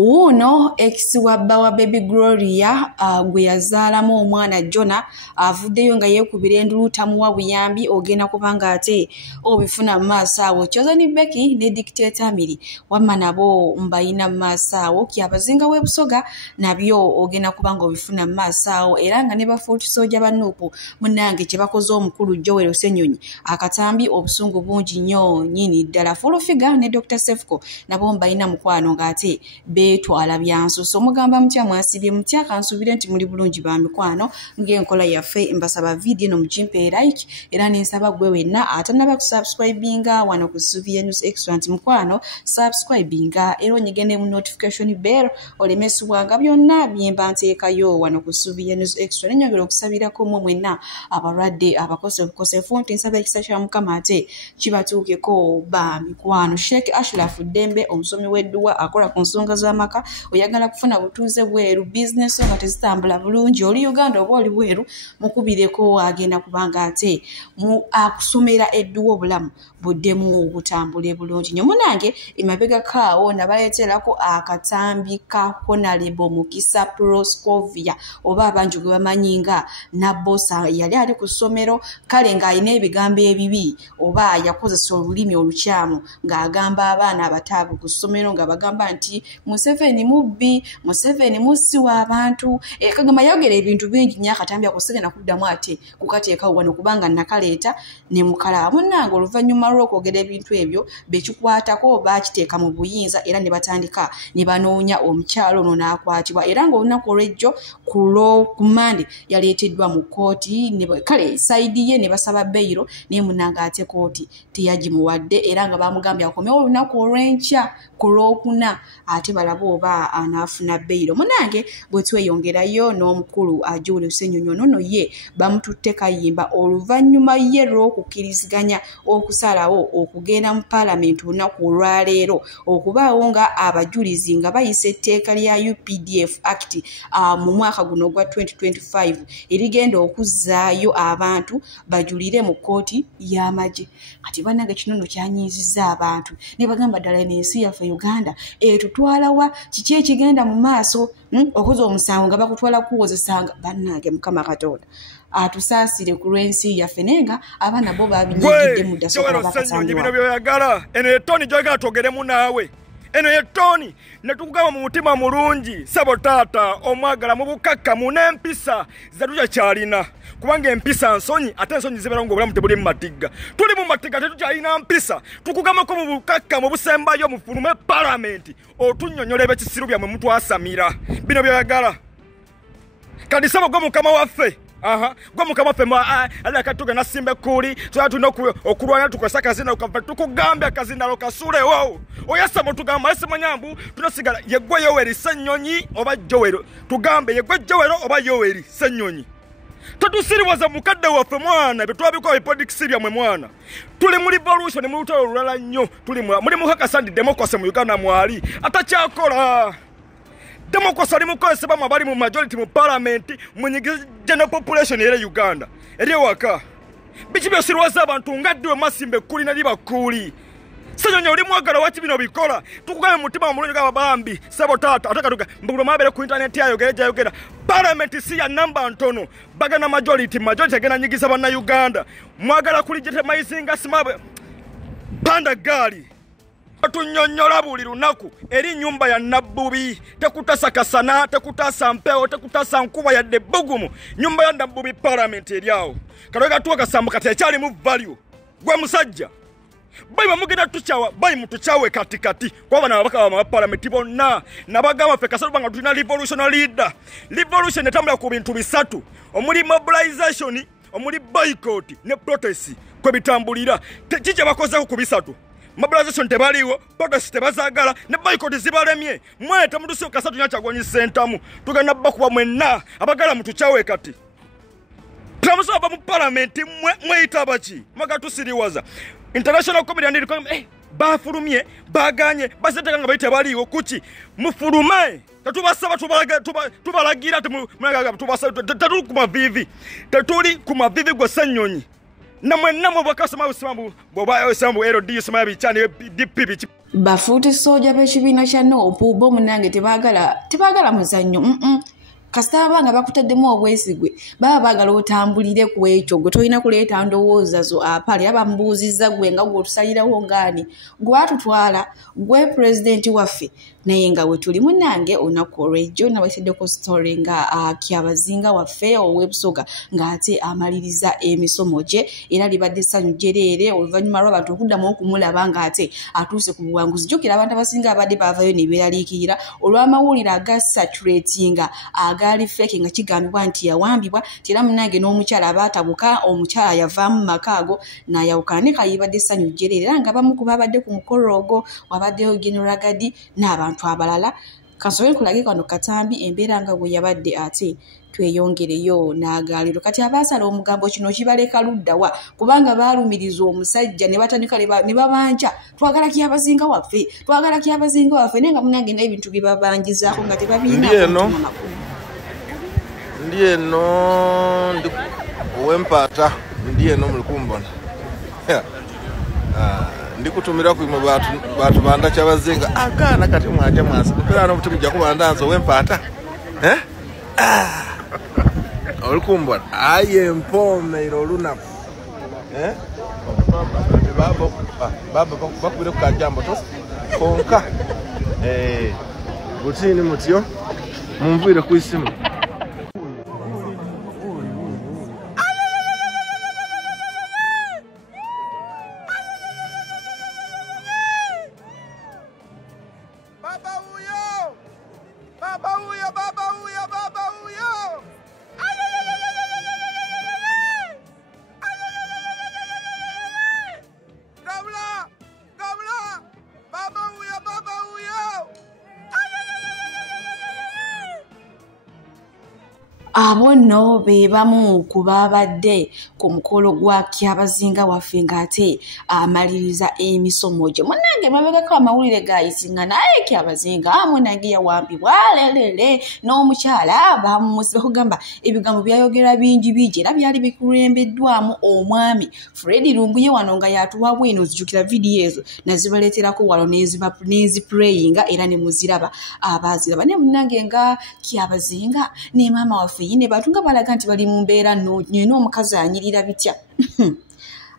Uno ex wa Baby Gloria gwe yazaalamu omwana Jona avuddeyo nga yeekubira endulu tamuwa buyambi ogenda kubanga ate obifuna mu maaso awo. Chozani Becky ne Dictator Miri wamma nabo mbayina mu maaso awo kyabazinga w'ebusoga nabyo ogenda kubanga obifuna mu maaso awo era nga ne bafuuti soja banuupu munnange kye bakoze omukulu Joel Ssenyonyi akatambi obusungu bungi nnyo nnyini ddala. Fulufiga ne Dr. Sefko nabo mbayina mukwano ng'ate betwala byansuso mugamba mutya mwasibye mutya kansubire nti muli bulungi ba mikwano ng'enkola yaffe mbasaba video no mukimpe like era nensaba gwe wenna atanaba kusubscribinga wano ku Suvia News Extra nti mukwano subscribinga era onyigende mu notification bell olemesubwanga byonna byemba nteekayo wano ku Suvia News Extra nenyongera okusabirako mu mwenna abalwadde abakosefu nti nsaba ekisa kya Mukama ate kibatuukeko ba mikwano. Sheikh Ashraf Dembe omusomi w'edduwa akola ku nsonga z'amaka oyagala kufuna butuuze bweru business nga tezitambula bulungi oli Uganda oba oli bweru mukubireko agenda kubanga ate akusomera edduwa obulamu buddemu obutambule bulungi nnyo. Munange emabega kaawo nabaleeterako akatambi ka Honorable Mukisa Proscovia oba abangi gwe bamanyi nga Nabosa yali ali ku ssomero kale ng'alina ebigambo ebibi oba yakozesa olulimi olukyamu ng'agamba abaana abataavu ku ssomero nga bagamba nti Museveni mubbi, Museveni musiwa abantu kagamba yogera ebintu bingi nnyo akatambi akusegenda kuddamu ate kukateekawo wano kubanga nakaleeta ne mukala munnange oluvannyuma lw'okwogera ebintu ebyo bekikwatako bakiteeka mu buyinza era ne batandika ne banoonya omukyalo ono n'akwatibwa era ng'olunaku olw'ejjo ku Mande yaleeteddwa mu kkooti kale sayidi ye ne basaba beyiro naye munnange ate kkooti teyagimuwadde era nga bamugambye akomewo olunaku olw'enkya ku Lwokuna ate balaba oba anaafuna beyiro. Munange bwe tweyongerayo n'omukulu Joel Ssenyonyi ono ye bamututte kayimba oluvannyuma ye lw'okukkiriziganya okusalawo okugenda mu paalamenti olunaku olwaleero okubaawo nga abajulizi nga bayisa etteeka lya UPDF Act mu mwaka guno ogwa 2025 erigenda okuzzaayo abantu bajulire mu kkooti y'amagye. Kati bannange kino kyanyiizizza abantu ne bagamba ddala n'ensi yaffe Uganda tutwala wa kiki ekigenda mu maaso okuza omusango nga bakutwala kuwozesanga. Bannange Mukama Katonda atusaasire ku lw'ensi yaffe nenga abaana bo babinyigidde mu ddasokola bakasanga bino byoyagala eno etoni gy'oyagala twogeremu naawe eno etoni ne tukugamba mu mutima mulungi sabo taata omwagala mu bukakkamu n'empisa zetuja kyalina kubanga empisa nsonyi ate ensonyi zibeera ng'obulamu tebuli mu matigga tuli mu matigga tetukyalina mpisa tukugambako mu bukakkamu busembayo mufulume palamenti otunnyonnyola eb'ekisiru byammwe mutwasamira bino byoyagala kati sabo gwe Mukama waffe gwe Mukama waffe ali akatuge nasimba ekkuli tuba tulina okulwanya tukozesa akazina okava tukugambye akazindalo kasulewo oyasa mutugamba yese manyambu tunasigala yeggwe Yoweri Ssenyonyi oba Joel tugambe yeggwe Joel oba Yoweri Ssenyonyi totusiriwaza mukadde waffe mwana ebyo twabikola epodikisi byammwe mwana tuli mu revolution mu lutalo olulala nnyo muli muhakasandi democracy mu Uganda mwali atakyakola democracy ali mukozesebwa mu abali mu majority mu parliament munyigize general population era Uganda eri ewaka biki byosiriwaza abantu nga ddiwe masimbe kuli nali bakuli Ssenyonyi oli mwagala waki bino bikola tukugambe mutima mulungi nga bambi sebo taata atakatuga mbulu mabere ku internet yayogera parliament si ya namba ntono bagana majority agenda nyigiza banna Uganda mwagala kulijete maisinga simabe panda gali tunyonnyola buli lunaku eri nyumba ya Nabbubi tekutasa kasana tekutasa mpeo tekutasa nkuba yadde bugumu nyumba ya Nabbubi parliament eryawo kalwega tuwa kasambu kati ekyali mu value gwe musajja bayi bamugenda tuchawa bayi mutuchawe katikati kwa bana abaka ba parliament bonna nabagamba ffe kasatu banga tulina revolutionary leader revolution etambula ku bintu bisatu omuli mobilization omuli boycott ne protest kwe bitambulira kije bakoze ku bisatu mobilization tebaliwo protest tebazagala ne boycott zibalemye mwete mutusi kasatu nyachagonyi sentamu tugenda bakuba mwenna abagala mutuchawe kati Tramuso ba mu parliament mweyita baki magatusiriwaza international comedy and bafulumye baganye baseteka nga bayite baliwo kuki mufulume tatubasaba tubalagira tatuli ku mavivi gwe Ssenyonyi namwe bakasema busimambu boba yosembu LD sema bichane DP bafuuti soja b'ekibiina kya Nuupu bo munnange tebagala muzannyo kasita banga bakutaddemu obwesigwe baba bagala otambulire ku ekyo gwe tolina kuleeta ndowooza zo apali abambuuzizza gwe nga gwe otusalirawo ngaani gwe atutwala gwe pulezidenti waffe naye nga we tuli munnange olunaku olw'ejjo nabaseddeko story nga Kyabazinga waffe ow'ebusoga ng'ate amaliriza emisomo gye era libadde essanyu gyereere oluvannyuma lw'abantu okuddamu okumulaba ng'ate atuuse ku buwanguzi jjukira abantu abasinga abadde baavayo ne beeraliikirira olw'amawulire agasaturatinga agaali feke nga kigambibwa nti yawambibwa era munnange n'omukyala abaatabuka omukyala yavaamu maka ago n'ayawukana ne kayibadde essanyu gyereere era nga bamu ku babadde ku mukolo ogwo wabaddeyo General Gadi n'abantu abalala kansobe nkulage kano katambi embeera nga bwe yabadde ate tweyongereyo n'agaaliro kati abaasala omugambo kino kibaleka luddawa kubanga baalumiriza omusajja ne batandika ne babanja twagala Kyabazinga waffe naye nga munnange n'ebintu bye babangizaako nga tebabiina ndi eno ow'empaata ndi eno muli kumbona ndikutumira kuimwe bantu banda Kyabazinga akaana kati mwatya mwasi mpera n'omuti mujja kubandanza ow'empaata oli kumbona aye empoomere olunaku baba bakubire ku kajambo to konka butini mutyo mumvire ku isimu abo nno be bamu ku babadde ku mukolo gwa Kyabazinga waffe ng'ate amaliriza emisomo gye munnange mabegako amawulire gayisinga naye Kyabazinga munnange yawambibwa lelele n'omukyala bakugamba ebigambo byayogera bingi era byali bikulembeddwamu omwami Fred Lumbuye wano nga yatuwa bwino zijjukira vidiyo ezo nazibaleeterako wano nezipureyinga era ne muziraba abaziraba ne munnange nga Kyabazinga ne maama waffe yine bantu nga balaga nti bali mu mbeera nno omukazi anyirira bitya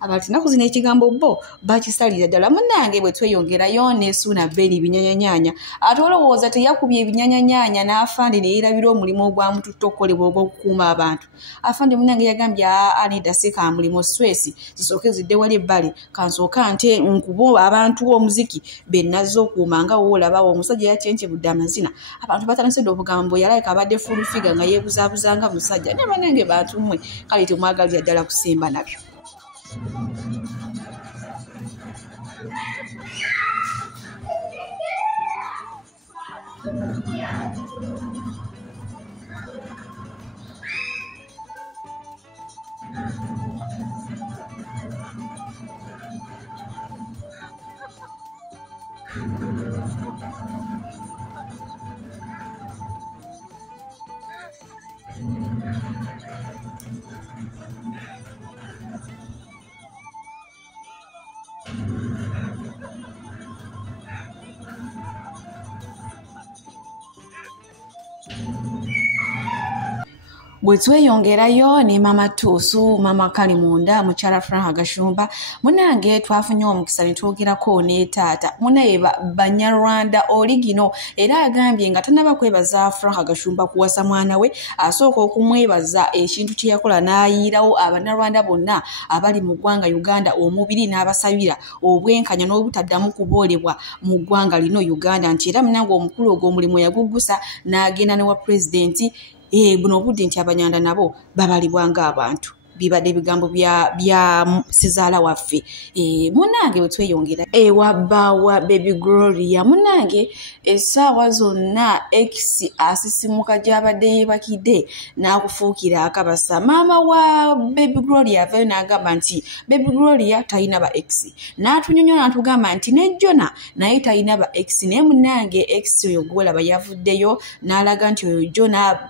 abantu naku zino ekigambo bo bakisalira ddala munnange bwe tweyongerayo nesuuna beri binyanyanyanya ate olowooza teyakubye ebinyanyanyanya n'afande ne yeerabira omulimu ogwamututta okukolebwa ogw'okukuuma abantu afande munnange yagambye anida sika mulimu swesi zisooke zidde wali ebbali kansooka nte nkuba abantu omuziki be nazze okuuma nga woolabawo omusajja yakyenkebudde amazina abantu batandise dde obugambo yalayika abadde fulufiga nga yeebuzaabuzanga musajja ne bannange bantu mmwe kale temwagalira ddala kusemba nabyo bwe tweyongerayo ne mama Tuusu mama Kalimunda mukyala Frank Gashumba munnange twafunye omukisa ne twogerako ne taata munaye Banyarwanda oligino era agambye nga tanaba kwebaza Frank Gashumba kuwasa mwana we asooka okumwebaza ekintu kye yakola n'ayiirawo Abanyarwanda bonna abali mu ggwanga Uganda omubiri n'abasabira obwenkanya n'obutaddamu kuboolebwa mu ggwanga lino Uganda nti era munnange omukulu ogwo omulimu yaguggusa n'agenda ne wa pulezidenti buno obudde nti Abanyanda nabo babalibwa ng'abantu bibadde ebigambo bya Sizaala waffe munnange bwe tweyongera ewabbawa Baby Gloria munnange essaawa zonna X asisimuka gy'abadde yeebakidde n'akufuukira akabasa maama wa Baby Gloria avayo n'agamba nti Baby Gloria talina ba X n'atunyonyola n'atugamba nti ne Jona naye talina ba X naye munnange X oyo gwolaba yavuddeyo n'alaga nti oyo Jona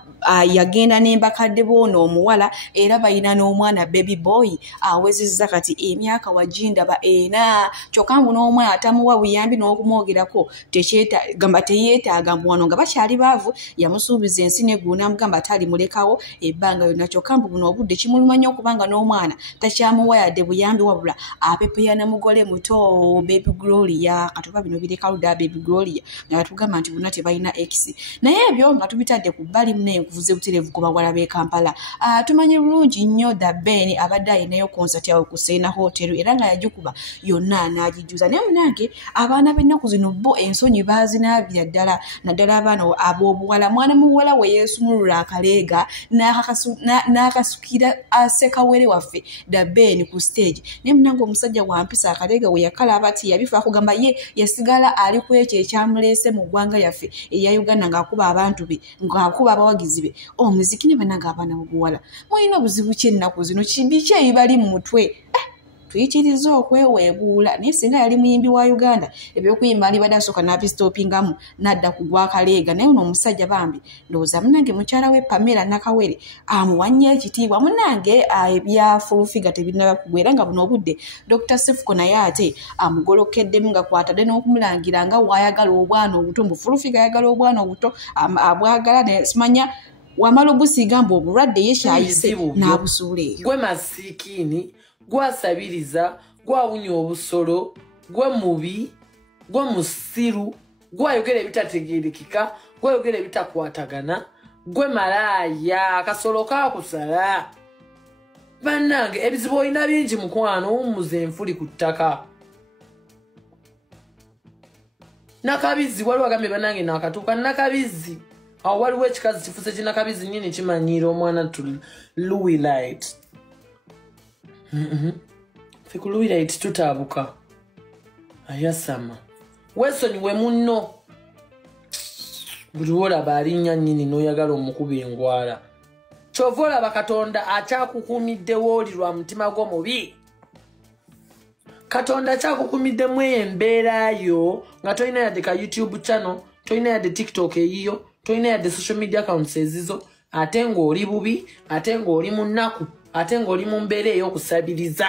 yagenda n'embakadde boono omuwala era balina n'omwana baby boy awezezza kati emyaka wajindaba 4 kyokka mbu n'omwana atamuwa buyambi n'okumwogerako gamba teyeetaaga mbu wano nga bakyali baavu yamusuubiza ensi neggulu n'amugamba tali mulekawo ebbanga yonna kyokka mbu buno obudde kimuluma nnyo okubanga n'omwana takyamuwa yadde buyambi wabula apepeya namugole muto baby Gloria katuba bino bireka luda baby Gloria nga tugamba nti bonna tebalina x naye ebyo nga tubitadde ku bbali n'enkuvuze buterevu ku bawala b'e Kampala tumanyi bulungi nnyo Ben abadde ayinayo concert yawe ku Serena Hotel era nga yagikuba yonna n'agijuza naye munange abaana b'ennaku zino bo ensonyi baazinaabira ddala naddala abaana ab'obuwala mwana muwala we yeesumulula akaleega n'akasukira asekawere waffe Ben ku stage naye munange omusajja wampisa akaleega we yakalaba ati yabifa akugamba ye yasigala ali ku ekyo ekyamuleese mu ggwanga yaffe eya Uganda ng'akuba abantu be ng'akuba abawagizi be omuziki ne banange abaana b'obuwala mulina obuzibu ki ennaku zino biki ebibali mu mutwe tuyitiriza okweweebuula naye singa yali muyimbi wa Uganda ebyokuyimba alibadde asooka n'abistopingamu n'adda ku gwakaleega naye uno omusajja bambi ndowooza munange mukyala we Pamela Nakawere amuwannyo ekitiibwa munange ebya fulufiga tebinaba kugwa era nga buno obudde Dr. Sefuko naye ate amugolokeddemu nga kwatadde n'okumulangira nga waayagala obwana obuto mbu fulufiga ayagala obwana obuto abwagala naye simanya wamala obusiiga mbu obulwadde yekyayise n'abusuula eyo gwe masiikini gwasabiriza gwawunya obusolo gwe mubi gwe musiru gwayogera ebitategeerekeka gwayogera ebitakwatagana gwe malaaya akasolo kakusala bannange ebizibu olina bingi mukwano wummuza enfuli ku ttaka Nakabizi waliwo agambye bannange nakatuuka Nakabizi awo waliwo ekikazi kifuse kinakabizi nnyini kimanyiira omwana tu Louis Light Fiku Louis Light tutaabuka ayasama weesonyiwe munno buli olaba alinnya nnyini n'oyagala omukuba engwala kyova olaba Katonda akyakukuumiddewo oli lwa mutima gw'omubi Katonda akyakukuumiddemu embeera yo nga tolina yadde ka YouTube channel tolina yadde TikTok eyiyo tolina yadde social media accounts ezizo ate ng'oli bubi ate ng'oli mu nnaku ate ng'oli mu mbeera ey'okusabiriza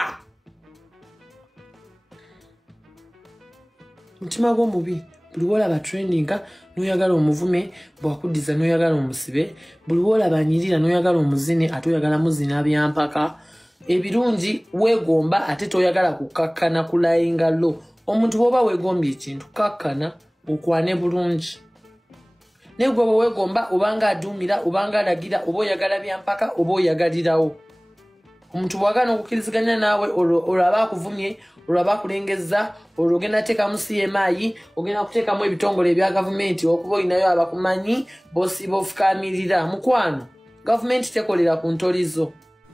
mutima gw'omubi buli wolaba traininga n'oyagala omuvume bw'akuddiza n'oyagala omusibe buli wolaba anyirira n'oyagala omuzine ate oyagala muzina byampaka ebirungi weegomba ate toyagala kukakkana kulayinga lo omuntu bw'oba weegombye ekintu kakkana okwane bulungi naye gwe bwe weegomba obanga aduumira obanga alagira oba oyagala byampaka oba oyagalirawo omuntu bw'agana okukkiriziganya naawe olwaba akuvumye olwaba akulengeza olwogenda ateekamu CMI ogenda kuteekamu ebitongole ebya gavumenti okuba olinayo abakumanyi bosiiba ofukaamirira mukwano gavumenti tekolera ku ntolizo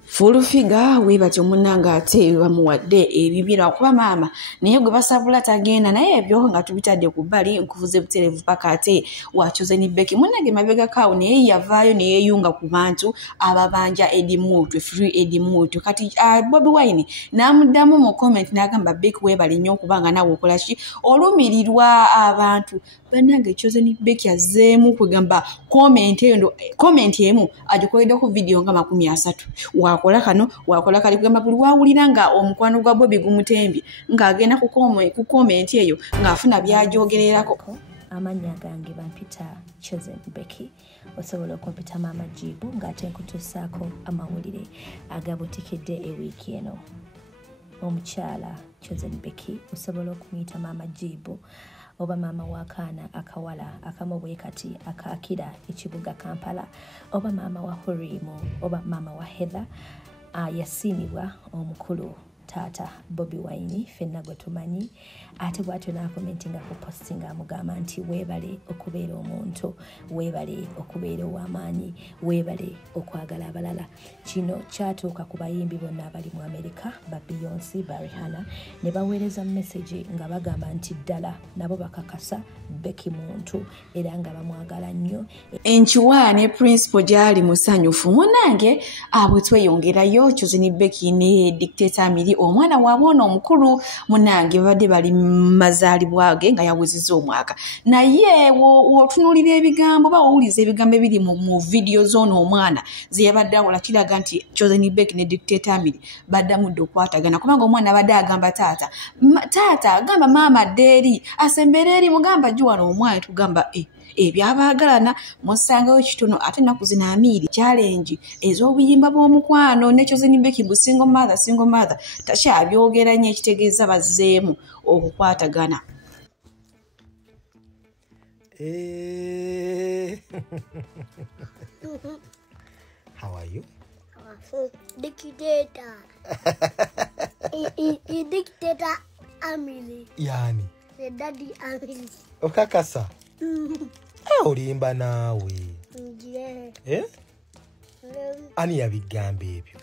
Fulufiga webatyo munanga ate bamuwadde ebibira okuba maama naye gwe basabula tagenda naye ebyo nga tubitadde ku bbali nkuvuze buterevu paka ate wakyuze ni Becky munange mabega kawo naye yavaayo neyeyunga ku bantu ababanja Edimutu free Edimutu kati Bobi Wine n'amuddamu mu comment n'agamba Becky webali nnyo okubanga nawe okola ki olumirirwa abantu banange ekyoze ni Becky azeemu kugamba comment emu agikoleddeko video nga 30 wakola kano wakola kali kugamba buli wawulira nga omukwano gwa Bobi gumutembye ng'agenda ku comment eyo ng'afuna byajogererako amanya gange bampita Chosen Becky osobola okumpita Mama Jibu ng'ate nkutuusaako amawulire agabutikidde ewiiki eno omukyala Chosen Becky osobola okumuyita Mama Jibu oba mama wakaana akawala akamubwe kati akakira ekibuga Kampala oba mama wa Hurimu oba mama wa Heather yasimibwa omukulu tata Bobi Wine fenna gwe tumanyi ate bwatyo n'akomentinga ku postinga amugamba nti weebale okubeera omuntu weebale okubeera ow'amaanyi weebale okwagala abalala kino kyatuuka ku bayimbi bonna abali mu Amerika ba Beyonce ba Rihanna ne baweereza message nga bagamba nti ddala nabo bakakasa Becky muntu era nga bamwagala nnyo enchiwa ne principal gyali musanyufu munange abo tweyongerayo Chosen Becky ne dictator Miri omwana wabona omukulu munange badde bali mazaalibwa ge nga yawezizza omwaka naye wotunulira ebigambo bawuliza ebigambo ebiri mu video z'ono omwana ze yabadde awola kiraga nti Chosen Becky ne Dictator Amiri baddamudde okwatagana kubanga omwana abadde agamba taata agamba maama ddeeri asembera eri mugamba jiwano omwana tugamba ebyabaagalana musangayo kitono ate ennaku zino Amiri challenge ez'obuyimba bw'omukwano ne Chosen Becky bu single mother takyabyogera nnyo ekitegeeza bazzeemu okukwatagana. How are you? Dictator. Dictator Amiri. Yani. The daddy Amiri. Okakasa. Olimba naawe. Yeah. Ani yabigamba ebyo?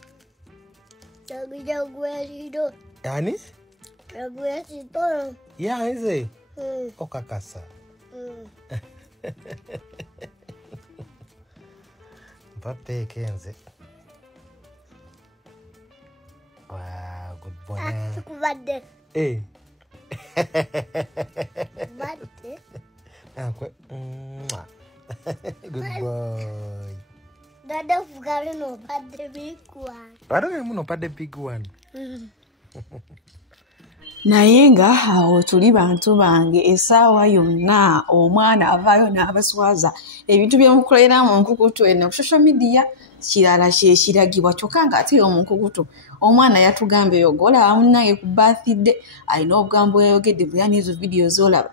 Jagwesido. Yani? Jagwesido. Yanze. Okakasa. Mpape kenze. Wow, good boy. Kubadde. Badde. Good boy. Dada fugale no padde big one. Wado muno padde big one. Naye nga awo tuli bantu bange essaawa yonna omwana avaayo n'abaswaza ebintu byemukolera mu nkukutu eno ku social media kirala kiragibwa kyokka nga ate mu nkukutu omwana yatugamba yogola munnange ku birthday alina obugambo bweyogedde buyani ezo video z'olaba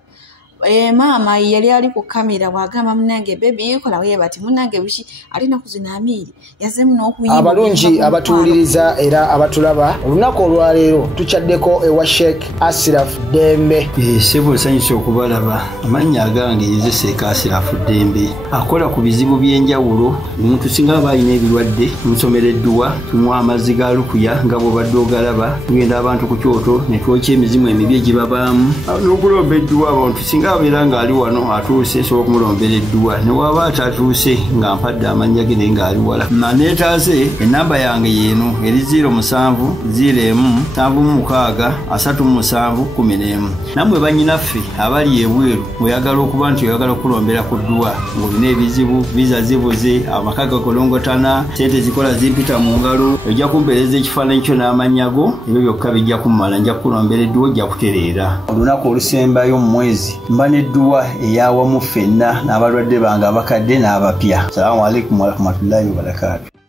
maama yali ali ku kamera bwagamba munnange bebi kola webati munnange bushi alina kuzina Amiri yazemu n'okuyimba abalungi abatuuliriza era abatulaba olunaku olwaleero tukyaddeko ewa Sheikh Ashraf Dembe sebo sanyusa okubalaba amannya agange yeze Sheikh Ashraf Dembe akola ku bizibu by'enjawulo omuntu singa aba alina ebirwadde musomereddwa tumwa amazzi ga lukuya nga bw'obadde ogalaba tugenda abantu ku kyoto ne twokya emizimu emibi egibabaamu n'okulomba edduwa abantu singa abeera ng'ali wano atuuse sobola okumulombera edduwa ne waba atatuuse nga mpadde amannya ge naye ng'ali wala neetaase ennamba yange yeeno eri 0707763711 nammwe bannyinaffe abali ebweru oyagala okuba nti oyagala okulombera ku dduwa ng'olina ebizibu viza zibuze amaka gakolongotana sente zikola zimpita mu ngalo ojja kumpeereza ekifaananyi kyo n'amannya go ebyo byokka bijja kummala nja kukulombera edduwa ojja kutereera olunaku olusembayo mu mwezi mba n'edduwa eyawamu ffenna n'abalwadde bange abakadde n'abapya. Assalamu alaikum warahmatullahi wabarakatuh.